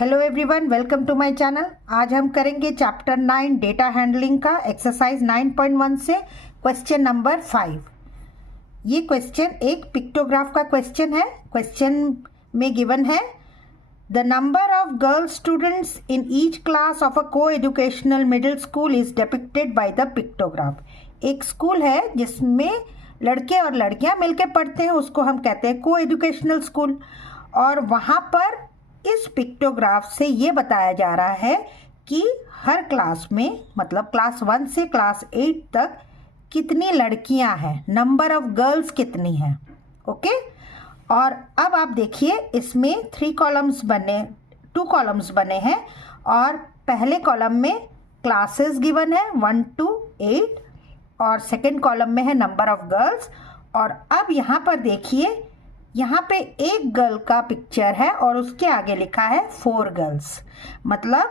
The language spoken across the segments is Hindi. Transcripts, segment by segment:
Hello everyone, welcome to my channel. आज हम करेंगे चैप्टर 9 डेटा हैंडलिंग का एक्सरसाइज 9.1 से क्वेश्चन नंबर 5। ये क्वेश्चन एक पिक्टोग्राफ का क्वेश्चन है। क्वेश्चन में गिवन है the number of girl students in each class of a co educational middle school is depicted by the pictograph. एक स्कूल है जिसमें लड़के और लड़कियां मिलकर पढ़ते हैं, उसको हम कहते हैं को एजुकेशनल स्कूल। और वहाँ पर इस पिक्टोग्राफ से ये बताया जा रहा है कि हर क्लास में, मतलब क्लास 1 से क्लास 8 तक कितनी लड़कियां हैं, नंबर ऑफ गर्ल्स कितनी हैं। ओके, और अब आप देखिए इसमें 2 कॉलम्स बने हैं और पहले कॉलम में क्लासेस गिवन है 1 to 8 और सेकंड कॉलम में है नंबर ऑफ गर्ल्स। और अब यहाँ पर देखिए, यहाँ पे एक गर्ल का पिक्चर है और उसके आगे लिखा है 4 गर्ल्स, मतलब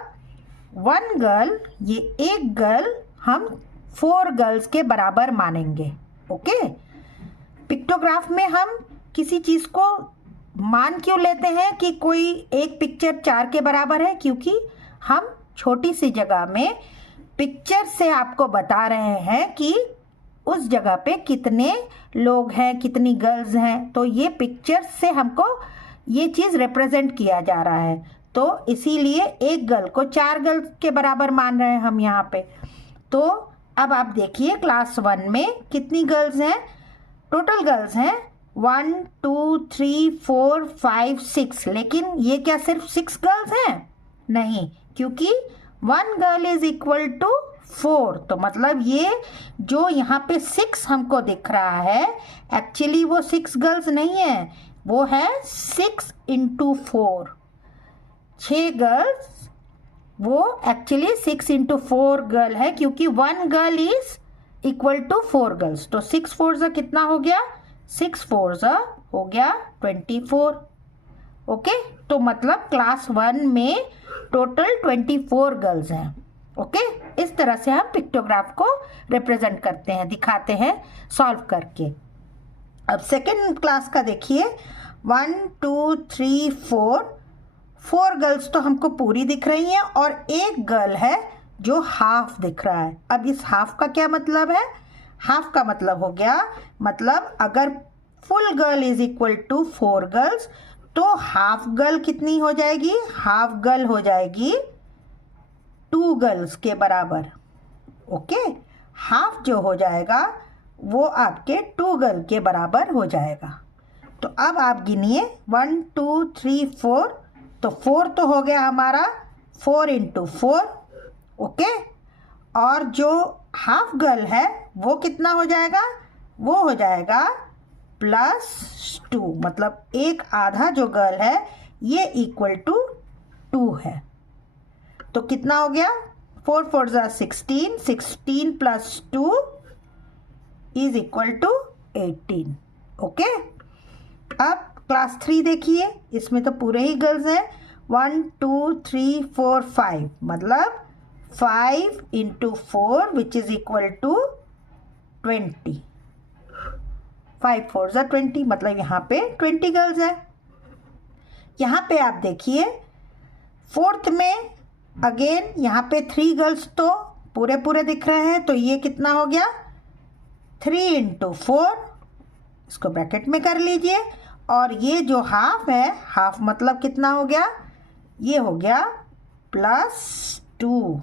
1 गर्ल, ये एक गर्ल हम 4 गर्ल्स के बराबर मानेंगे। ओके, पिक्टोग्राफ में हम किसी चीज़ को मान क्यों लेते हैं कि कोई एक पिक्चर 4 के बराबर है, क्योंकि हम छोटी सी जगह में पिक्चर से आपको बता रहे हैं कि उस जगह पे कितने लोग हैं, कितनी गर्ल्स हैं। तो ये पिक्चर से हमको ये चीज़ रिप्रेजेंट किया जा रहा है, तो इसीलिए एक गर्ल को 4 गर्ल्स के बराबर मान रहे हैं हम यहाँ पे। तो अब आप देखिए क्लास 1 में कितनी गर्ल्स हैं। टोटल गर्ल्स हैं 1 2 3 4 5 6, लेकिन ये क्या सिर्फ 6 गर्ल्स हैं? नहीं, क्योंकि 1 गर्ल इज इक्वल टू 4। तो मतलब ये जो यहाँ पे 6 हमको दिख रहा है, एक्चुअली वो 6 गर्ल्स नहीं है, वो है 6 into 4, 6 गर्ल्स। वो एक्चुअली 6 into 4 गर्ल है, क्योंकि 1 girl is equal to 4 girls. तो 6 4 कितना हो गया? 6 4 हो गया 24। ओके, तो मतलब क्लास 1 में टोटल 24 गर्ल्स हैं। ओके, इस तरह से हम पिक्टोग्राफ को रिप्रेजेंट करते हैं, दिखाते हैं सॉल्व करके। अब सेकेंड क्लास का देखिए 1 2 3 4 गर्ल्स तो हमको पूरी दिख रही हैं और एक गर्ल है जो हाफ दिख रहा है। अब इस हाफ का क्या मतलब है? हाफ का मतलब हो गया, मतलब अगर full girl is equal to 4 girls तो हाफ गर्ल कितनी हो जाएगी? हाफ गर्ल हो जाएगी 2 गर्ल्स के बराबर। ओके, हाफ जो हो जाएगा वो आपके 2 गर्ल के बराबर हो जाएगा। तो अब आप गिनिए 1 2 3 4, तो 4 तो हो गया हमारा 4 into 4। ओके, और जो हाफ गर्ल है वो कितना हो जाएगा? वो हो जाएगा +2, मतलब एक आधा जो गर्ल है ये इक्वल टू 2 है। तो कितना हो गया? 4 4 16, 16 + 2 इज इक्वल टू 18। ओके, अब क्लास 3 देखिए, इसमें तो पूरे ही गर्ल्स हैं। 1 2 3 4 5, मतलब 5 into 4 which is equal to 20। 5 4 20, मतलब यहाँ पे 20 गर्ल्स हैं। यहाँ पे आप देखिए 4th में अगेन यहाँ पे 3 गर्ल्स तो पूरे दिख रहे हैं, तो ये कितना हो गया? 3 into 4, इसको ब्रैकेट में कर लीजिए। और ये जो हाफ है, हाफ मतलब कितना हो गया? ये हो गया +2,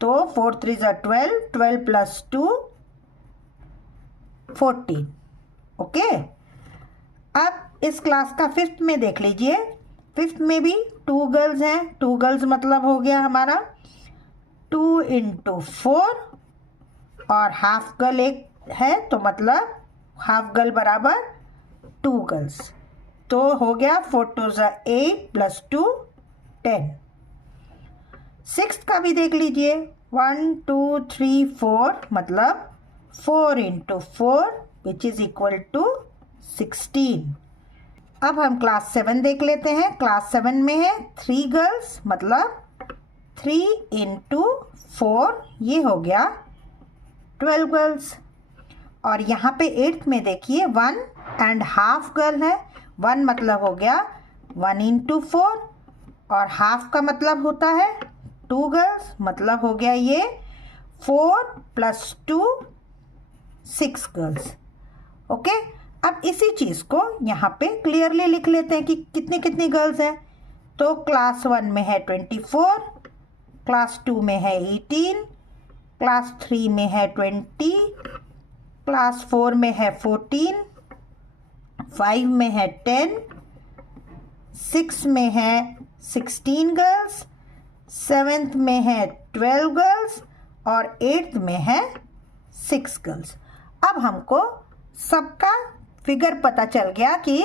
तो 4 3 12, 12 + 2 14। ओके, अब इस क्लास का 5th में देख लीजिए। 5th में भी 2 गर्ल्स हैं। 2 गर्ल्स मतलब हो गया हमारा 2 into 4, और हाफ गर्ल एक है, तो मतलब हाफ गर्ल बराबर 2 गर्ल्स। तो हो गया 4 2 8 + 2 10। 6th का भी देख लीजिए 1 2 3 4, मतलब 4 into 4 which is equal to 16। अब हम क्लास 7 देख लेते हैं। क्लास 7 में है 3 गर्ल्स, मतलब 3 into 4, ये हो गया 12 गर्ल्स। और यहाँ पे 8th में देखिए 1 1/2 गर्ल है। 1 मतलब हो गया 1 into 4, और हाफ का मतलब होता है 2 गर्ल्स, मतलब हो गया ये 4 + 2 6 गर्ल्स। ओके, अब इसी चीज़ को यहाँ पे क्लियरली लिख लेते हैं कि कितनी कितनी गर्ल्स हैं। तो क्लास 1 में है 24, क्लास 2 में है 18, क्लास 3 में है 20, क्लास 4 में है 14, 5 में है 10, 6 में है 16 गर्ल्स, 7th में है 12 गर्ल्स और 8th में है 6 गर्ल्स। अब हमको सबका फिगर पता चल गया कि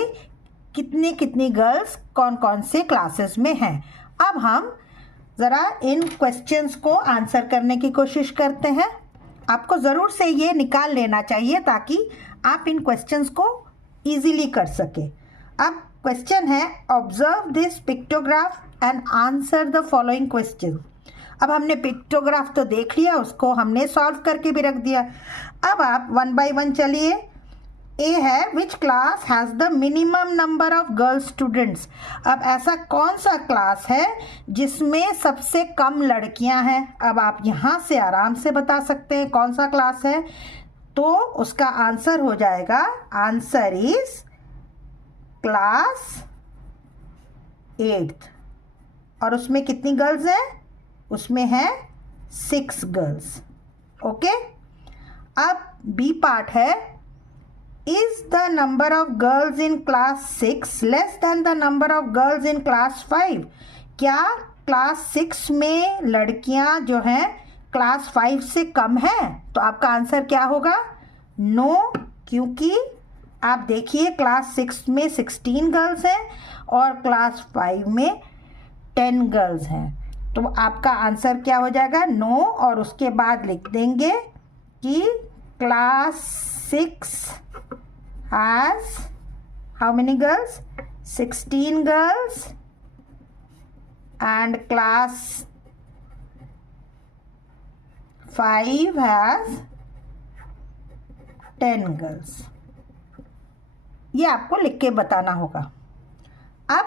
कितनी कितनी गर्ल्स कौन कौन से क्लासेस में हैं। अब हम ज़रा इन क्वेश्चंस को आंसर करने की कोशिश करते हैं। आपको ज़रूर से ये निकाल लेना चाहिए ताकि आप इन क्वेश्चंस को इजीली कर सके। अब क्वेश्चन है observe this pictograph and answer the following question. अब हमने पिक्टोग्राफ तो देख लिया, उसको हमने सॉल्व करके भी रख दिया। अब आप 1 बाय 1 चलिए। ए है which class has the minimum number of girl students. अब ऐसा कौन सा क्लास है जिसमें सबसे कम लड़कियां हैं। अब आप यहाँ से आराम से बता सकते हैं कौन सा क्लास है। तो उसका आंसर हो जाएगा, आंसर इज क्लास 8th। और उसमें कितनी गर्ल्स हैं? उसमें है 6 गर्ल्स। ओके, अब बी पार्ट है is the number of girls in class 6 less than the number of girls in class 5। क्या क्लास 6 में लड़कियां जो हैं क्लास 5 से कम हैं? तो आपका आंसर क्या होगा? नो, क्योंकि आप देखिए क्लास 6 में 16 गर्ल्स हैं और क्लास 5 में 10 गर्ल्स हैं। तो आपका आंसर क्या हो जाएगा? नो। और उसके बाद लिख देंगे कि class 6 has how many girls? 16 girls and class 5 has 10 girls। ये आपको लिख के बताना होगा। अब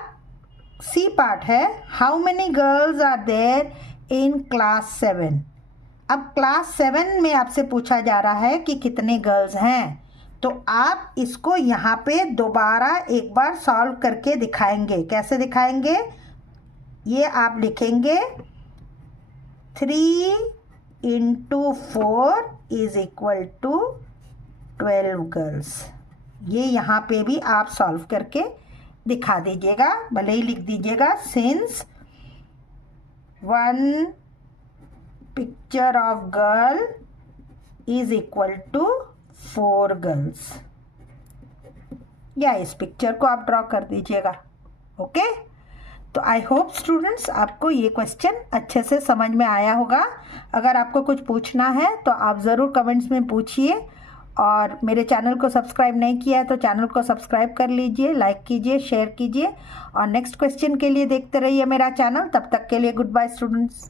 सी पार्ट है how many girls are there in class 7। अब क्लास 7 में आपसे पूछा जा रहा है कि कितने गर्ल्स हैं। तो आप इसको यहाँ पे दोबारा एक बार सॉल्व करके दिखाएंगे। कैसे दिखाएंगे? ये आप लिखेंगे 3 × 4 = 12 गर्ल्स। ये यहाँ पे भी आप सॉल्व करके दिखा दीजिएगा, भले ही लिख दीजिएगा since 1 picture of girl = 4 girls, या इस पिक्चर को आप ड्रॉ कर दीजिएगा। ओके, तो आई होप स्टूडेंट्स आपको ये क्वेश्चन अच्छे से समझ में आया होगा। अगर आपको कुछ पूछना है तो आप ज़रूर कमेंट्स में पूछिए, और मेरे चैनल को सब्सक्राइब नहीं किया है तो चैनल को सब्सक्राइब कर लीजिए, लाइक कीजिए, शेयर कीजिए, और नेक्स्ट क्वेश्चन के लिए देखते रहिए मेरा चैनल। तब तक के लिए गुड बाय स्टूडेंट्स।